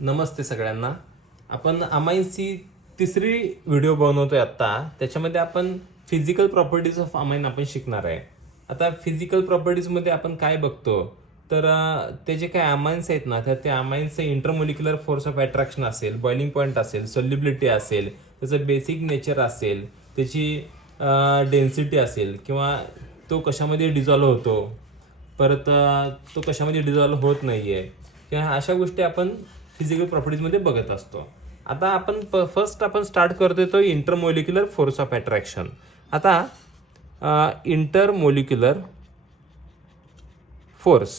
नमस्ते सगळ्यांना. आपण अमाईनची तिसरी व्हिडिओ बनवतोय आत्ता. त्याच्यामध्ये आपण फिजिकल प्रॉपर्टीज ऑफ अमाईन आपण शिकणार आहे. आता फिजिकल प्रॉपर्टीजमध्ये आपण काय बघतो तर ते जे काय अमाईन्स आहेत ना, तर त्या अमाईन्सचे इंटरमोलिक्युलर फोर्स ऑफ अट्रॅक्शन असेल, बॉइलिंग पॉईंट असेल, सोल्युबिलिटी असेल, त्याचं बेसिक नेचर असेल, त्याची डेन्सिटी असेल किंवा तो कशामध्ये डिझॉल्व्ह होतो, परत तो कशामध्ये डिझॉल्व्ह होत नाही आहे, किंवा अशा गोष्टी आपण फिजिकल प्रॉपर्टीजमध्ये बघत असतो. आता आपण फर्स्ट आपण स्टार्ट करतोय तो इंटरमोलिक्युलर फोर्स ऑफ अट्रॅक्शन. आता इंटरमोलिक्युलर फोर्स,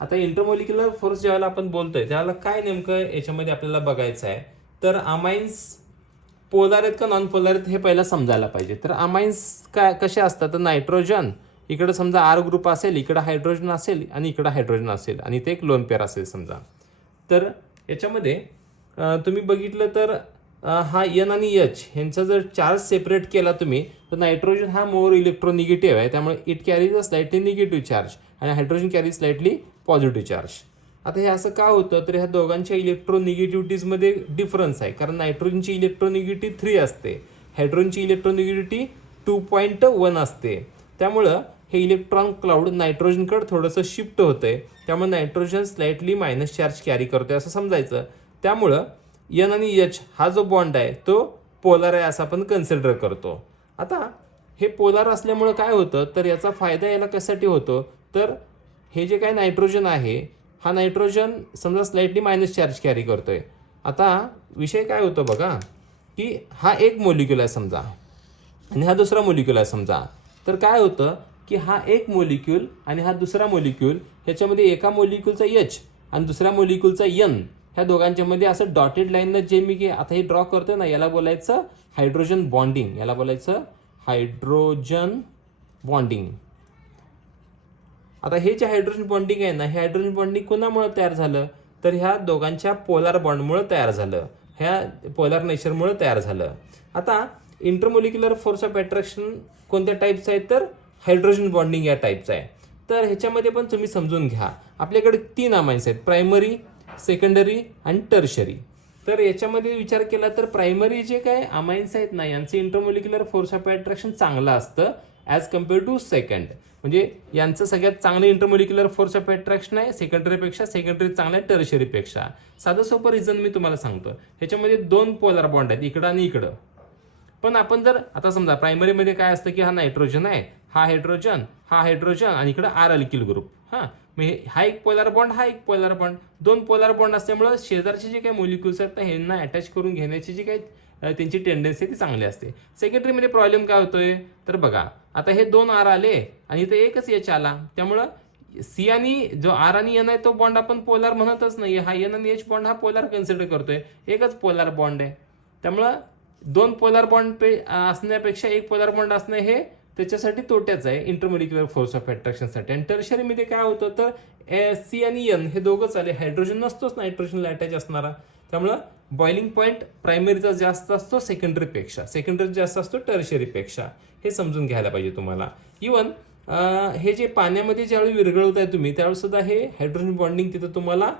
आता इंटरमोलिक्युलर फोर्स ज्यावेळेला आपण बोलतोय त्यावेळेला काय नेमकं याच्यामध्ये आपल्याला बघायचं आहे, तर अमाईन्स पोलार आहेत का नॉन पोलार आहेत हे पहिला समजायला पाहिजे. तर अमाईन्स काय कसे असतात, तर नायट्रोजन इकडे समजा आर ग्रुप असेल, इकडं हायड्रोजन असेल आणि इकडं हायड्रोजन असेल आणि ते एक लोन पेअर असेल समजा. तर याच्यामध्ये तुम्ही बघितलं तर हा एन आणि एच ह्यांचा जर चार्ज सेपरेट केला तुम्ही, तर नायट्रोजन हा मोर इलेक्ट्रोनिगेटिव्ह आहे, त्यामुळे it carries a slightly negative charge आणि hydrogen carries slightly positive charge. आता हे असं का होतं, तर ह्या दोघांच्या इलेक्ट्रोनिगेटिव्हिटीजमध्ये डिफरन्स आहे. कारण नायट्रोजनची इलेक्ट्रोनिगेटिव्ह 3 असते, हायड्रोजनची इलेक्ट्रोनिगेटिव्हिटी 2.1 असते. त्यामुळं हे इलेक्ट्रॉन क्लाउड नायट्रोजनकडे थोडंसं शिफ्ट होतंय, त्यामुळे nitrogen slightly minus charge carry करतोय असं समजायचं. त्यामुळं एन आणि एच हा जो बॉन्ड आहे तो पोलार आहे असं आपण कन्सिडर करतो. आता हे पोलार असल्यामुळं काय होतं, तर याचा फायदा याला कशासाठी होतो, तर हे जे काय नायट्रोजन आहे, हा नायट्रोजन समजा स्लाइटली मायनस चार्ज कॅरी करतोय. आता विषय काय होतो बघा, की हा एक मोलिक्यूल आहे समजा आणि हा दुसरा मोलिक्यूल आहे समजा. तर काय होतं की हा एक मोलिक्यूल आणि हा दुसरा मोलिक्यूल, ह्याच्यामध्ये एका मोलिक्यूलचा एच आणि दुसऱ्या मोलिक्यूलचा एन, ह्या दोघांच्या मध्ये असं डॉटेड लाईननं जे मी आता हे ड्रॉ करतोय ना, याला बोलायचं हायड्रोजन बॉन्डिंग, याला बोलायचं हायड्रोजन बॉन्डिंग. आता हे जे हायड्रोजन बॉन्डिंग आहे ना, हे हायड्रोजन बॉन्डिंग कोणामुळे तयार झालं, तर ह्या दोघांच्या पोलार बॉन्डमुळे तयार झालं, ह्या पोलार नेचरमुळे तयार झालं. आता इंटरमोलिक्युलर फोर्स ऑफ अट्रॅक्शन कोणत्या टाईपचं आहे, तर हायड्रोजन बॉन्डिंग या टाईपचं आहे. तर ह्याच्यामध्ये पण तुम्ही समजून घ्या, आपल्याकडे 3 अमाईन्स आहेत, प्रायमरी, सेकंडरी आणि टर्शरी. तर याच्यामध्ये विचार केला तर प्रायमरी जे काय अमाईन्स आहेत ना, यांचे इंटरमोलिक्युलर फोर्स ऑफ अट्रॅक्शन चांगलं असतं ॲज कम्पेअर टू सेकंड. म्हणजे यांचं सगळ्यात चांगलं इंटरमोलिक्युलर फोर्स ऑफ अट्रॅक्शन आहे सेकंडरीपेक्षा, सेकंडरी चांगलं आहे टर्शरीपेक्षा. साधं सोपं रिझन मी तुम्हाला सांगतो. ह्याच्यामध्ये 2 पोलार बॉन्ड आहेत, इकडं आणि इकडं. पण आपण जर आता समजा प्रायमरीमध्ये काय असतं की हा नायट्रोजन आहे, हा हायड्रोजन आणि इकडं आर अल्किल ग्रुप. हां, मग हा एक पोलार बॉन्ड, हा एक पोलार बॉन्ड, 2 पोलार बॉन्ड असल्यामुळं शेजारचे जे काही मोलिक्युल्स आहेत ना, ह्यांना अटॅच करून घेण्याची जी काही त्यांची टेंडन्सी ती चांगली असते. सेकंडरीमध्ये प्रॉब्लेम काय होतोय, तर बघा आता हे 2 आर आले आणि इथं एकच एच आला, त्यामुळं सी आणि जो आर आणि एन आहे तो बॉन्ड आपण पोलार म्हणतच नाही. हा एन आणि एच बॉन्ड हा पोलार कन्सिडर करतोय, एकच पोलार बॉन्ड आहे. त्यामुळं 2 पोलार बॉन्ड असण्यापेक्षा एक पोलार बॉन्ड असणं हे त्याच्यासाठी तोट्याचं आहे इंटरमोलिक्युलर फोर्स ऑफ अट्रॅक्शनसाठी. आणि टर्शरीमध्ये काय होतं, तर सी आणि एन हे दोघंच आले, हायड्रोजन नसतोच नायट्रोजनला अटॅच असणारा. त्यामुळं बॉइलिंग पॉईंट प्रायमरीचा जास्त असतो सेकंडरीपेक्षा, सेकंडरी जास्त असतो टर्शरीपेक्षा. हे समजून घ्यायला पाहिजे तुम्हाला. इवन हे जे पाण्यामध्ये ज्यावेळी विरघळवताय तुम्ही, त्यावेळी सुद्धा हे हायड्रोजन बॉन्डिंग तिथं तुम्हाला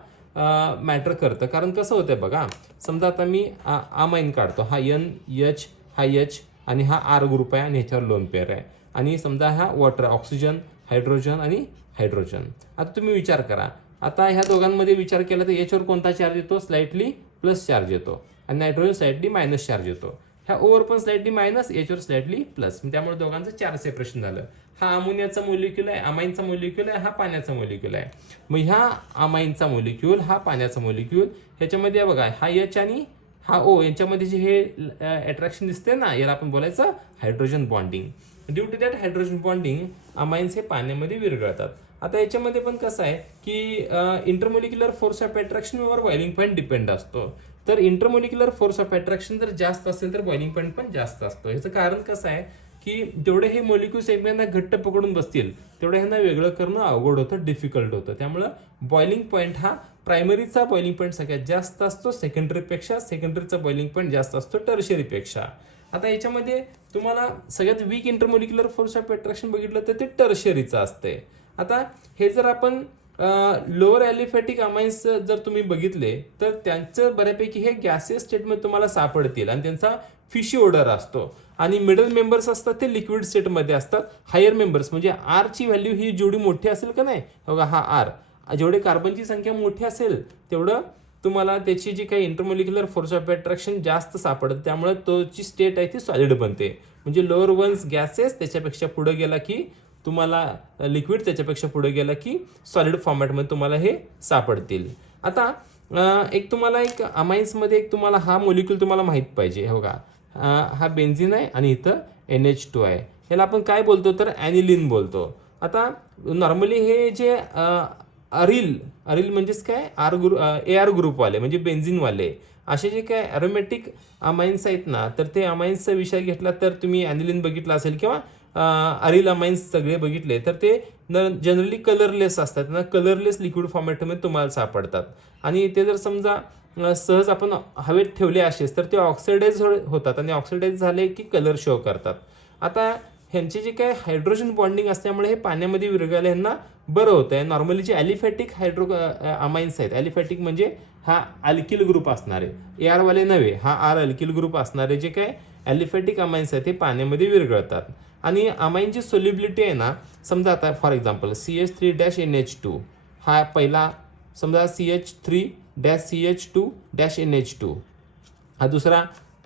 मॅटर करतं. कारण कसं होतं बघा, समजा आता मी अमाईन काढतो, हा एन एच, हा एच आणि हा आर ग्रुप आहे आणि ह्याच्यावर लोन पेअर आहे, आणि समजा हा वॉटर, ऑक्सिजन, हायड्रोजन आणि हायड्रोजन. आता तुम्ही विचार करा, आता ह्या दोघांमध्ये विचार केला तर एचवर कोणता चार्ज येतो, स्लाइटली प्लस चार्ज येतो, आणि नायट्रोजन स्लाइटली मायनस चार्ज येतो. ह्या ओव्हर पण स्लाइटली मायनस, एचवर स्लाइटली प्लस, त्यामुळे दोघांचं चार्ज सेपरेशन झालं. हा अमोनियाचा मोलिक्यूल आहे, अमाईनचा मोलिक्यूल आहे, हा पाण्याचा मोलिक्यूल आहे. मग ह्या अमाईनचा मोलिक्यूल, हा पाण्याचा मोलिक्यूल, ह्याच्यामध्ये बघा हा एच आणि हा ओ यांच्यामध्ये जे हे अट्रॅक्शन दिसते ना, याला आपण बोलायचं hydrogen bonding. Due to that hydrogen bonding amines हे पाण्यामध्ये विरघळतात. आता याच्यामध्ये पण कसं आहे की इंटरमोलिक्युलर फोर्स ऑफ अट्रॅक्शनवर बॉइलिंग पॉईंट डिपेंड असतो. तर इंटरमोलिक्युलर फोर्स ऑफ अट्रॅक्शन जर जास्त असेल तर बॉइलिंग पॉईंट पण जास्त असतो. ह्याचं कारण कसं आहे की जेवढे हे मोलिक्युल्स एकमेकांना घट्ट पकडून बसतील तेवढं ह्यांना वेगळं करणं अवघड होतं, डिफिकल्ट होतं. त्यामुळं बॉइलिंग पॉईंट हा प्रायमरीचा बॉइलिंग पॉईंट सगळ्यात जास्त असतो सेकंडरीपेक्षा, सेकंडरीचा बॉइलिंग पॉईंट जास्त असतो टर्शरीपेक्षा. आता याच्यामध्ये तुम्हाला सगळ्यात वीक इंटरमोलिक्युलर फोर्स ऑफ अट्रॅक्शन बघितलं तर ते टर्शरीचं असते. आता हे जर आपण लोअर ॲलिफॅटिक अमाइन्स जर तुम्ही बघितले तर त्यांचं बऱ्यापैकी हे गॅसियस स्टेटमध्ये तुम्हाला सापडतील आणि त्यांचा फिशी ओडर असतो. आणि मिडल मेंबर्स असतात ते लिक्विड स्टेटमध्ये असतात. हायर मेंबर्स म्हणजे आरची व्हॅल्यू ही जेवढी मोठी असेल का नाही, बघा हा आर, जेवढे कार्बनची संख्या मोठी असेल तेवढं तुम्हाला त्याची जी काही इंटरमोलिक्युलर फोर्स ऑफ अट्रॅक्शन जास्त सापडतं, त्यामुळे तोची स्टेट आहे ती सॉलिड बनते. म्हणजे लोअर वन्स गॅसेस, त्याच्यापेक्षा पुढे गेला की तुम्हाला लिक्विड, त्याच्यापेक्षा पुढे गेला की सॉलिड फॉर्मॅटमध्ये तुम्हाला हे सापडतील. आता एक तुम्हाला एक अमाइन्समध्ये एक तुम्हाला हा मोलिक्यूल तुम्हाला माहीत पाहिजे. हो का, हा बेन्झिन आहे आणि इथं NH2 आहे. याला आपण काय बोलतो तर ॲनिलिन बोलतो. आता नॉर्मली हे जे अरिल म्हणजेच काय AR ग्रुपवाले म्हणजे बेन्झिनवाले असे जे काय ॲरोमॅटिक अमाइन्स आहेत ना, तर ते अमाइन्सचा विषय घेतला तर तुम्ही ॲनिलिन बघितला असेल किंवा अरिल अमाइन्स सगळे बघितले तर ते जनरली कलरलेस असतात ना, कलरलेस लिक्विड फॉर्मॅटमध्ये तुम्हाला सापडतात. आणि ते जर समजा सहज आपण हवेत ठेवले असेच तर ते ऑक्सिडाइज होतात आणि ऑक्सिडाइज झाले की कलर शो करतात. आता ह्यांचे जे काय हायड्रोजन बॉन्डिंग असल्यामुळे हे पाण्यामध्ये विरघळायला ह्यांना बरं होतं आहे. नॉर्मली जे ॲलिफॅटिक अमाइन्स आहेत, ॲलिफॅटिक म्हणजे हा अल्किल ग्रुप असणारे, AR वाले नव्हे, हा R अल्किल ग्रुप असणारे जे काय ॲलिफॅटिक अमाइन्स आहेत ते पाण्यामध्ये विरघळतात. आणि अमाइनची सोल्युबिलिटी आहे ना, समजा आता फॉर एक्झाम्पल CH3-NH2 हा पहिला, समजा CH3-CH2-NH2 हा दुसरा,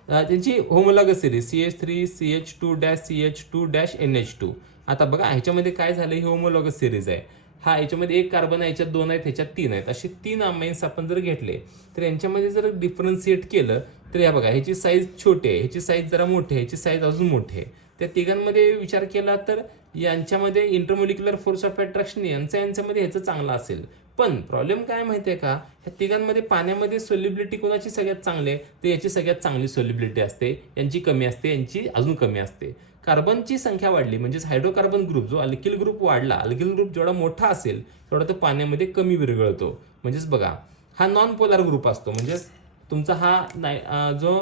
त्यांची होमोलॉगस सिरीज CH3CH2-CH2-NH2. आता बघा ह्याच्यामध्ये काय झालं, ही होमोलॉगस सिरीज आहे. हा याच्यामध्ये एक कार्बन आहे, ह्याच्यात 2 आहेत, ह्याच्यात 3 आहेत. असे 3 अमाइन्स आपण जर घेतले तर यांच्यामध्ये जर डिफरन्शिएट केलं तर या बघा ह्याची साईज छोटी आहे, ह्याची साईज जरा मोठी आहे, ह्याची साईज अजून मोठी आहे. त्या तिघांमध्ये विचार केला तर यांच्यामध्ये इंटरमोलिक्युलर फोर्स ऑफ अट्रॅक्शन यांच्यामध्ये ह्याचं चांगलं असेल. पण प्रॉब्लेम काय माहिती आहे का, ह्या तिघांमध्ये पाण्यामध्ये सोल्युबिलिटी कोणाची सगळ्यात चांगली आहे तर याची सगळ्यात चांगली सोल्युबिलिटी असते, यांची कमी असते, यांची अजून कमी असते. कार्बनची संख्या वाढली म्हणजेच हायड्रोकार्बन ग्रुप जो अल्किल ग्रुप वाढला, अल्किल ग्रुप जेवढा मोठा असेल तेवढा तो पाण्यामध्ये कमी विरघळतो. म्हणजेच बघा हा नॉन पोलार ग्रुप असतो, म्हणजेच तुमचा हा जो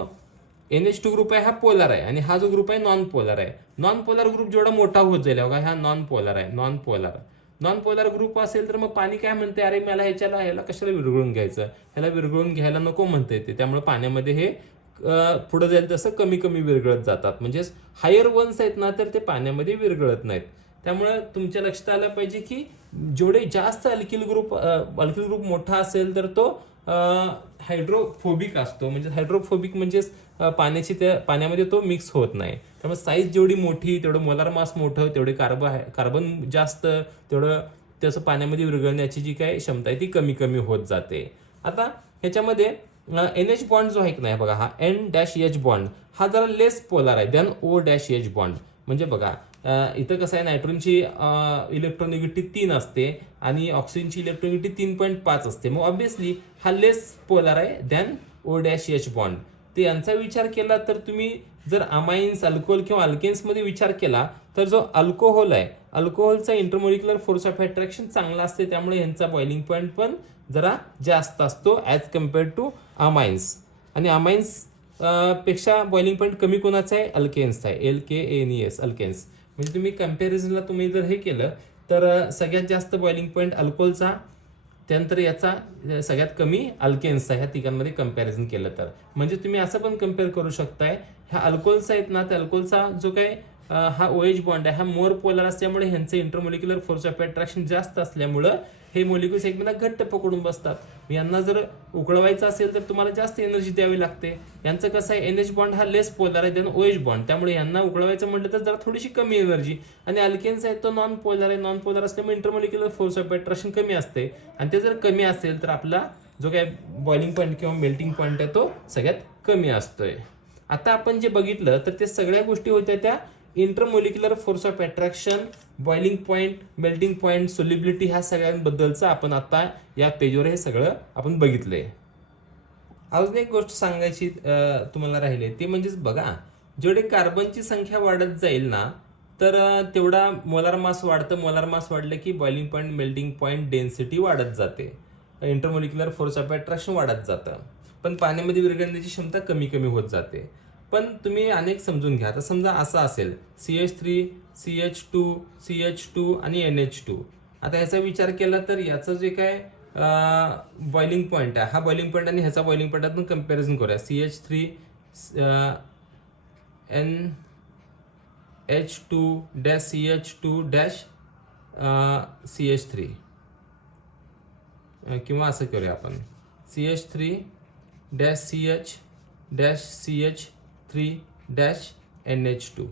NH2 ग्रुप आहे हा पोलर आहे आणि हा जो ग्रुप आहे नॉन पोलर आहे. नॉन पोलर ग्रुप जेवढा मोठा होत जाईल बघा, हा नॉन पोलर आहे. नॉन पोलर ग्रुप असेल तर मग पाणी काय म्हणते, अरे मला ह्याला कशाला विरघळून घ्यायचं, ह्याला विरघळून घ्यायला नको म्हणते ते. त्यामुळे पाण्यामध्ये हे पुढे जाईल तसं कमी कमी विरघळत जातात. म्हणजेच हायर वन्स आहेत ना तर ते पाण्यामध्ये विरघळत नाहीत. त्यामुळे तुमच्या लक्षात आलं पाहिजे की जेवढे जास्त अल्किल ग्रुप मोठा असेल तर तो हायड्रोफोबिक असतो. म्हणजे हायड्रोफोबिक म्हणजेच पाण्यामध्ये तो मिक्स होत नाही. त्यामुळे साईज जेवढी मोठी तेवढं मोलार मास मोठं, तेवढे कार्बन जास्त, तेवढं त्याचं पाण्यामध्ये विरघळण्याची जी काय क्षमता आहे ती कमी कमी होत जाते. आता ह्याच्यामध्ये NH बॉन्ड जो आहे की नाही बघा, हा N-H बॉन्ड हा जरा लेस पोलार आहे दॅन O-H बॉन्ड. म्हणजे बघा इथं कसं आहे, नायट्रोजनची इलेक्ट्रॉनिगेटिव्ह 3 असते आणि ऑक्सिजनची इलेक्ट्रॉनिगेटिव्ह 3.5 असते. मग ऑब्व्हियसली हा लेस पोलार आहे दॅन O-H बॉन्ड. तर यांचा विचार केला तर तुम्ही जर अमाइन्स, अल्कोहोल किंवा अल्केन्समध्ये विचार केला तर जो अल्कोहोल आहे, अल्कोहोलचा इंटरमोलिक्युलर फोर्स ऑफ अट्रॅक्शन चांगला असते, त्यामुळे यांचा बॉइलिंग पॉईंट पण जरा जास्त असतो ॲज कम्पेअर्ड टू अमाइन्स. आणि अमाइन्स पेक्षा बॉइलिंग पॉईंट कमी कोणाचा आहे, अल्केन्सचा आहे, LKNES अल्केन्स. म्हणजे तुम्ही कम्पॅरिझनला तुम्ही जर हे केलं तर सगळ्यात जास्त बॉइलिंग पॉईंट अल्कोहोलचा, त्यानंतर याचा सगळ्यात कमी अल्केन्सचा, ह्या तिघांमध्ये कम्पॅरिझन केलं तर. म्हणजे तुम्ही असं पण कम्पेअर करू शकताय, ह्या अल्कोहोलचा आहेत ना, त्या अल्कोहोलचा जो काय हा OH बॉन्ड आहे हा मोर पोलर असल्यामुळे ह्यांचं इंटरमोलिक्युलर फोर्स ऑफ अट्रॅक्शन जास्त असल्यामुळं हे मोलिक्युल्स एकमेकांना घट्ट पकडून बसतात. यांना जर उकळवायचं असेल तर तुम्हाला जास्त एनर्जी द्यावी लागते. यांचं कसं आहे, NH बॉन्ड हा लेस पोलर आहे दॅन OH बॉन्ड, त्यामुळे यांना उकळवायचं म्हटलं तर जरा थोडीशी कमी एनर्जी. आणि अल्केन्स आहे तो नॉन पोलर आहे, नॉन पोलर असल्यामुळे इंटरमोलिक्युलर फोर्स ऑफ अट्रॅक्शन कमी असते. आणि ते जर कमी असेल तर आपला जो काय बॉइलिंग पॉईंट किंवा मेल्टिंग पॉईंट आहे तो सगळ्यात कमी असतोय. आता आपण जे बघितलं तर ते सगळ्या गोष्टी होत्या त्या intermolecular force of attraction, boiling point, melting point, solubility ह्या सगळ्यांबद्दलचं आपण आता या पेजवर हे सगळं आपण बघितलंय. अजून एक गोष्ट सांगायची तुम्हाला राहिली ती म्हणजेच बघा, जेवढे कार्बनची संख्या वाढत जाईल ना तर तेवढा मोलार मास वाढतं. मोलार मास वाढलं की boiling point, melting point, density वाढत जाते, इंटरमोलिक्युलर फोर्स ऑफ अट्रॅक्शन वाढत जातं. पण पाण्यामध्ये विरघळण्याची क्षमता कमी कमी होत जाते. पण तुम्ही अनेक समजून घ्या. तर समजा असं असेल CH3, CH2 आणि NH2 आता ह्याचा विचार केला तर याचं जे काय बॉइलिंग पॉईंट आहे, हा बॉइलिंग पॉईंट आणि ह्याचा बॉइलिंग पॉईंट आपण कम्पॅरिझन करूया. CH3 NH2-CH2-CH3 किंवा असं करूया आपण CH3-CH-CH3-NH2.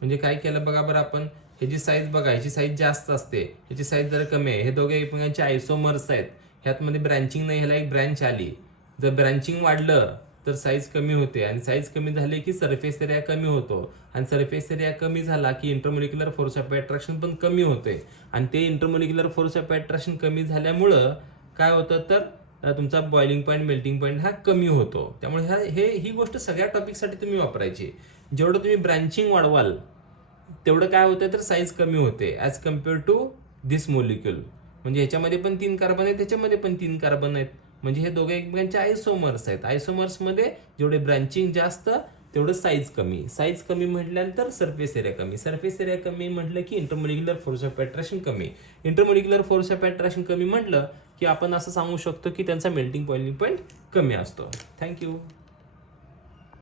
म्हणजे काय केलं बघा बरं आपण, ह्याची साईज बघा, ह्याची साईज जास्त असते, ह्याची साईज जरा कमी आहे. हे दोघे एकमेकांचे आयसोमर्स आहेत, ह्यातमध्ये ब्रँचिंग नाही, ह्याला एक ब्रँच आली. जर ब्रँचिंग वाढलं तर साईज कमी होते, आणि साईज कमी झाली की सरफेस एरिया कमी होतो, आणि सरफेस एरिया कमी झाला की इंटरमोलिक्युलर फोर्स ऑफ अट्रॅक्शन पण कमी होते. आणि ते इंटरमोलिक्युलर फोर्स ऑफ अट्रॅक्शन कमी झाल्यामुळं काय होतं तर तुमचा बॉइलिंग पॉईंट, मेल्टिंग पॉईंट हा कमी होतो. त्यामुळे ही गोष्ट सगळ्या टॉपिकसाठी तुम्ही वापरायची. जेवढं तुम्ही ब्रँचिंग वाढवाल तेवढं काय होतं तर साईज कमी होते as compare to this molecule. म्हणजे ह्याच्यामध्ये पण 3 कार्बन आहेत, त्याच्यामध्ये पण 3 कार्बन आहेत, म्हणजे हे दोघे एकमेकांचे आयसोमर्स आहेत. आयसोमर्समध्ये जेवढे ब्रँचिंग जास्त तेवढं साईज कमी. साईज कमी म्हटल्यानंतर सरफेस एरिया कमी. सरफेस एरिया कमी म्हटलं की इंटरमोलिक्युलर फोर्स ऑफ अट्रॅक्शन कमी. इंटरमोलिक्युलर फोर्स ऑफ अट्रॅक्शन कमी म्हटलं की आपण असं सांगू शकतो की त्यांचा मेल्टिंग बॉइलिंग पॉईंट कमी असतो. थँक्यू.